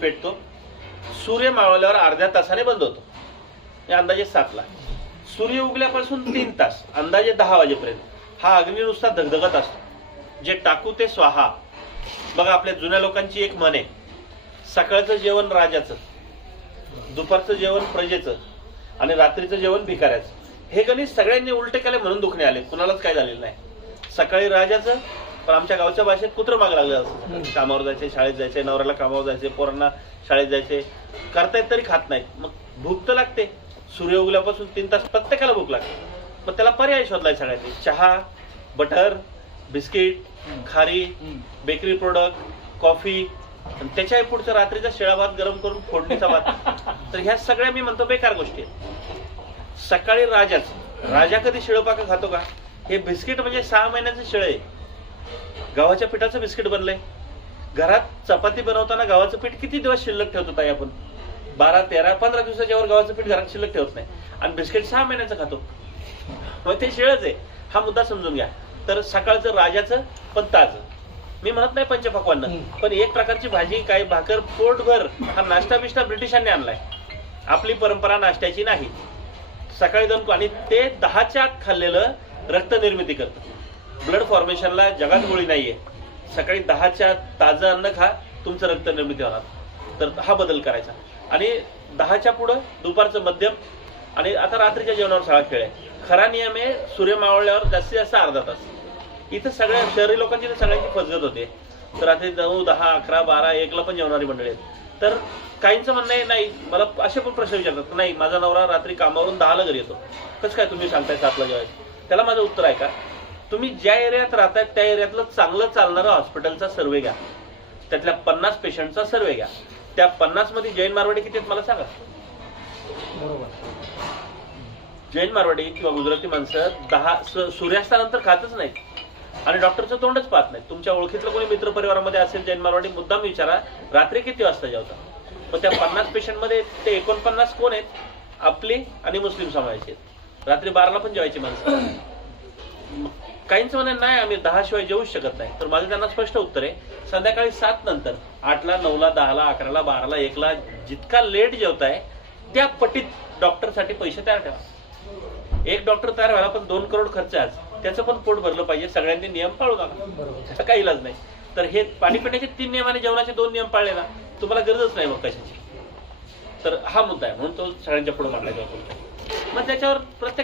पेटतो, सूर्य मावळल्यावर अर्ध्या तासाने बंद होतो. अंदाजे 7ला. सूर्य उगल्यापासून 3 तास अंदाजे 10 वाजेपर्यंत हा अग्नी नुसता धगधगत असतो. जे टाकू ते स्वाहा. बघा आपल्या जुन्या लोकांची एक म्हण आहे, सकाळचं जेवण राजाचं, दुपारचं जेवण प्रजेचं आणि रात्रीचं जेवण भिकाऱ्याचं. हे गणित सगळ्यांनी उलटे केले म्हणून दुखणे आले, कुणालाच काय झालेलं नाही. सकाळी राजाचं, पण आमच्या गावच्या भाषेत कुत्रं माग लागलं असतं. कामावर जायचे, शाळेत जायचे, नवऱ्याला कामावर जायचे, पोरांना शाळेत जायचे, करतायत तरी खात नाहीत. मग भूक तर लागते. सूर्य उगल्यापासून 3 तास प्रत्येकाला भूक लागते. मग त्याला पर्याय शोधलाय सगळ्यांनी. चहा, बटर, बिस्किट, खारी, बेकरी प्रोडक्ट, कॉफी, आणि त्याच्याही पुढचं रात्रीचा शिळा भात गरम करून फोडणीचा भात. तर ह्या सगळ्या मी म्हणतो बेकार गोष्टी आहेत. सकाळी राजा कधी शिळपाका खातो का? हे बिस्किट म्हणजे 6 महिन्याचं शिळ आहे. गव्हाच्या पिठाचं बिस्किट बनलंय. घरात चपाती बनवताना गव्हाचं पीठ किती दिवस शिल्लक ठेवतो ताई आपण? 12, 13, 15 दिवसाच्या वर गव्हाचं पीठ घरात शिल्लक ठेवत नाही. आणि बिस्किट 6 महिन्याचं खातो. मग ते शिळच आहे. हा मुद्दा समजून घ्या. तर सकाळचं राजाचं पण ताजं. मी म्हणत नाही पंचपक्वान्न, पण एक प्रकारची भाजी, काही भाकर, पोटभर. हा नाश्ता बिष्टा ब्रिटिशांनी आणलाय. आपली परंपरा नाश्त्याची नाही. सकाळी 2 आणि ते 10च्या आत खाल्लेलं रक्त निर्मिती करतं. ब्लड फॉर्मेशनला जगात गोळी नाहीये. सकाळी 10च्या आत ताजं अन्न खा, तुमचं रक्त निर्मिती होणार. तर हा बदल करायचा. आणि 10च्या पुढं दुपारचं मध्यम, आणि आता रात्रीच्या जेवणावर सगळा खेळ आहे. खरा नियम आहे सूर्य मावळल्यावर जास्तीत जास्त अर्धा तास. इथं सगळ्या शहरी लोकांची तर सगळ्यांची फसगत होते. तर रात्री 9, 10, 11, 12, 1ला पण जेवणारी मंडळी आहेत. तर काहींचं म्हणणं आहे नाही, मला असे पण प्रश्न विचारतात, नाही माझा नवरा रात्री कामावरून 10ला घरी येतो, कसं काय तुम्ही सांगताय 7ला जेवायचं? त्याला माझं उत्तर आहे का, तुम्ही ज्या एरियात राहताय त्या एरियातलं चांगलं चालणारं हॉस्पिटलचा सर्वे घ्या. त्यातल्या 50 पेशंटचा सर्वे घ्या. त्या 50 मध्ये जैन मारवाडी किती आहेत मला सांगा. जैन मारवाडी किंवा गुजराती माणसं सूर्यास्तानंतर खातच नाहीत आणि डॉक्टरचं तोंडच पाहत नाही. तुमच्या ओळखीतलं कोणी मित्र परिवारामध्ये असेल जैन मारवाडी, मुद्दाम विचारा रात्री किती वाजता जेवता. मग त्या 50 पेशंटमध्ये ते 49 कोण आहेत? आपली आणि मुस्लिम समाजाचे आहेत. रात्री 12ला पण जेवायची माणसं. काहींचं म्हणणं नाही आम्ही 10 शिवाय जेवूच शकत नाही. तर माझं त्यांना स्पष्ट उत्तर आहे, संध्याकाळी 7 नंतर 8ला, 9ला, 10ला, 11ला, 12ला, 1ला जितका लेट जेवताय त्या पटीत डॉक्टरसाठी पैसे तयार ठेवा. एक डॉक्टर तयार व्हायला पण 2 करोड खर्च आहे. त्याचं पण पोट भरलं पाहिजे. सगळ्यांनी नियम पाळू नका, त्याचा काही इलाज नाही. तर हे पाणी पिण्याचे 3 नियम आणि जेवणाचे 2 नियम पाळले ना, तुम्हाला गरजच नाही मग कशाची. तर हा मुद्दा आहे, म्हणून तो सगळ्यांच्या पुढे मांडला जातो. मग त्याच्यावर प्रत्येक